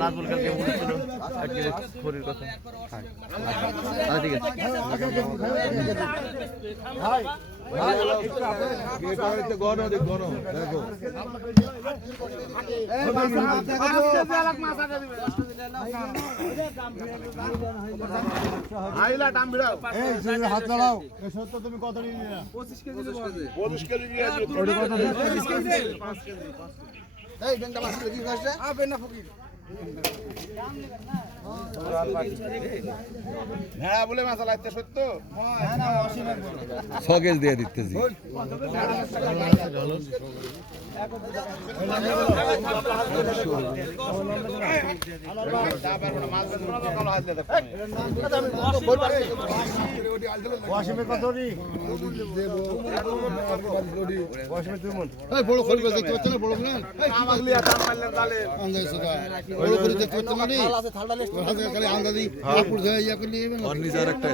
নাজমুল কালকে বলেছিল আজকে খড়ির কথা। ঠিক আছে হাত চালাও তুমি কত নিয়ে 25 কেজি এই বেঙ্গা মাছ কি খাচ্ছে বেনা ফকির হ্যাঁ বলে মাছ লাইতে সত্য হ্যাঁ না 6 কেজি দিয়ে দিতেছি ওয়াশিমে কত নি ওয়াশিমে তুই মন এই বড় খোল করে দেখতে পাচ্ছ না বড় না এই কামাগলি আতাম মারলেন তালে আন্দাজ তো বড় করে দেখতে পাচ্ছ না রে থালটা লিস্ট খালি আন্দাজি পুরো ইয়া করলি আর নিজের একটা